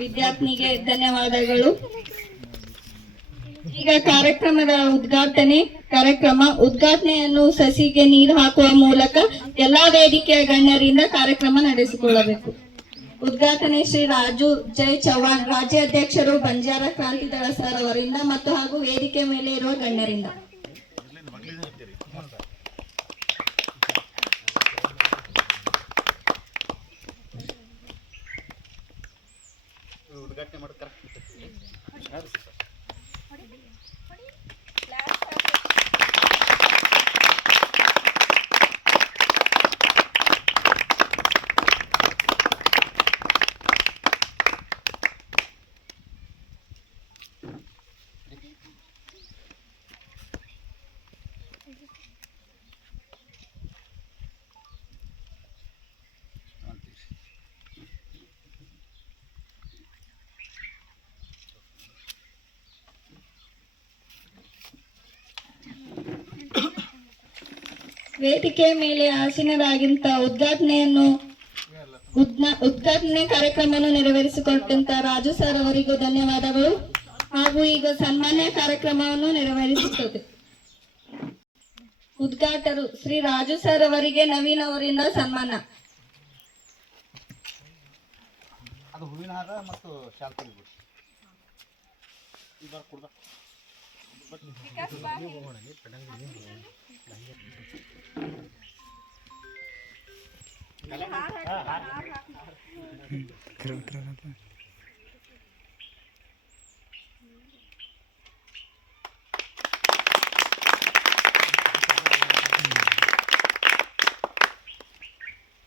ವಿದ್ಯಾರ್ಥಿನಿಗೆ ಧನ್ಯವಾದಗಳು. ಈಗ ಉದ್ಘಾಟನೆಯನ್ನು ಸಸಿಗೆ ನೀರು ಹಾಕುವ ಮೂಲಕ ಎಲ್ಲಾ ವೇದಿಕೆಯ ಗಣ್ಯರಿಂದ ಕಾರ್ಯಕ್ರಮ ನಡೆಸಿಕೊಳ್ಳಬೇಕು. ಉದ್ಘಾಟನೆ ಶ್ರೀ ರಾಜು ಜೈ ಚವ್ಹಾಣ್, ರಾಜ್ಯಾಧ್ಯಕ್ಷರು ಬಂಜಾರ ಕ್ರಾಂತಿ ದಳ ಸರ್ ಅವರಿಂದ ಮತ್ತು ಹಾಗೂ ವೇದಿಕೆ ಮೇಲೆ ಇರುವ ಗಣ್ಯರಿಂದ. ವೇದಿಕೆ ಮೇಲೆ ಆಸೀನರಾಗಿಂತ ಉದ್ಘಾಟನೆ ಕಾರ್ಯಕ್ರಮವನ್ನು ನೆರವೇರಿಸಿಕೊಟ್ಟಂತ ರಾಜು ಸರ್ ಅವರಿಗೂ ಧನ್ಯವಾದಗಳು. ಹಾಗೂ ಈಗ ಸನ್ಮಾನ್ಯ ಕಾರ್ಯಕ್ರಮವನ್ನು ನೆರವೇರಿಸುತ್ತದೆ. ಉದ್ಘಾಟಕರು ಶ್ರೀ ರಾಜು ಸರ್ ಅವರಿಗೆ ನವೀನ್ ಅವರಿಂದ ಸನ್ಮಾನ.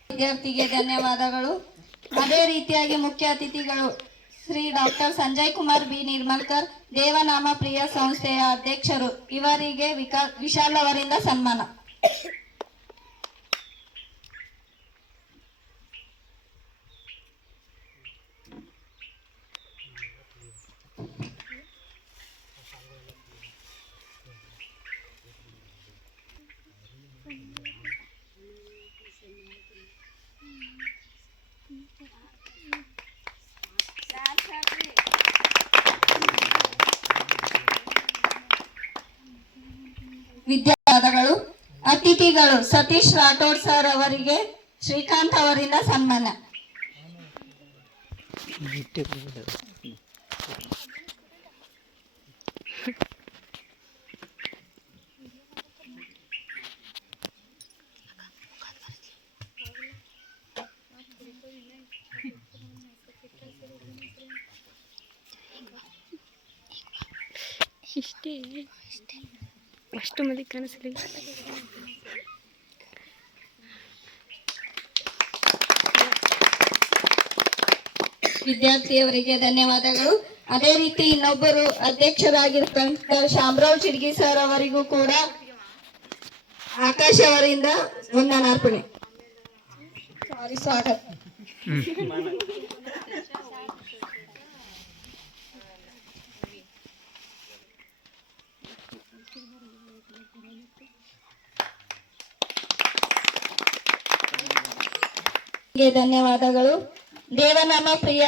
ವಿದ್ಯಾರ್ಥಿಗೆ ಧನ್ಯವಾದಗಳು. ಅದೇ ರೀತಿಯಾಗಿ ಮುಖ್ಯ ಅತಿಥಿಗಳು ಶ್ರೀ ಡಾಕ್ಟರ್ ಸಂಜಯ್ ಕುಮಾರ್ ಬಿ ನಿರ್ಮಲ್ಕರ್, ದೇವನಾಮ ಪ್ರಿಯ ಸಂಸ್ಥೆಯ ಅಧ್ಯಕ್ಷರು, ಇವರಿಗೆ ವಿಶಾಲ್ ಅವರಿಂದ ಸನ್ಮಾನ. ವಿದ್ಯಾರ್ಥಿಗಳು ಅತಿಥಿಗಳು ಸತೀಶ್ ರಾಠೋಡ್ ಸರ್ ಅವರಿಗೆ ಶ್ರೀಕಾಂತ್ ಅವರಿಂದ ಸನ್ಮಾನ. ಇಷ್ಟೇ ಅಷ್ಟು ಮಂದಿ ಕಾಣಿಸಲಿ. ವಿದ್ಯಾರ್ಥಿಯವರಿಗೆ ಧನ್ಯವಾದಗಳು. ಅದೇ ರೀತಿ ಇನ್ನೊಬ್ಬರು ಅಧ್ಯಕ್ಷರಾಗಿರ್ತಕ್ಕಂಥ ಶಾಮರಾವ್ ಚಿಡ್ಗಿ ಸರ್ ಅವರಿಗೂ ಕೂಡ ಆಕಾಶ್ ಅವರಿಂದ ವಂದನಾರ್ಪಣೆ. ಸ್ವಾಗತ. ಧನ್ಯವಾದಗಳು. ದೇವನಾಮ ಪ್ರಿಯ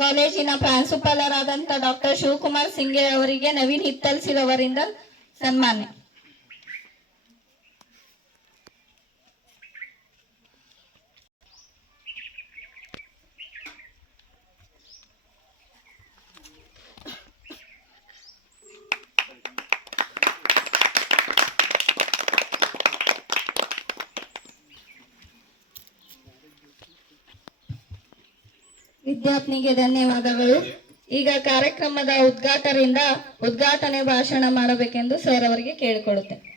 ಕಾಲೇಜಿನ ಪ್ರಾಂಶುಪಾಲರಾದಂಥ ಡಾಕ್ಟರ್ ಶಿವಕುಮಾರ್ ಸಿಂಗೆ ಅವರಿಗೆ ನವೀನ್ ಹಿತ್ತಲ್ಸಿರ್ ಅವರಿಂದ ಸನ್ಮಾನ. ವಿದ್ಯಾರ್ಥಿನಿಗೆ ಧನ್ಯವಾದಗಳು. ಈಗ ಕಾರ್ಯಕ್ರಮದ ಉದ್ಘಾಟನೆ ಭಾಷಣ ಮಾಡಬೇಕೆಂದು ಸರ್ ಅವರಿಗೆ ಕೇಳಿಕೊಳ್ಳುತ್ತೇನೆ.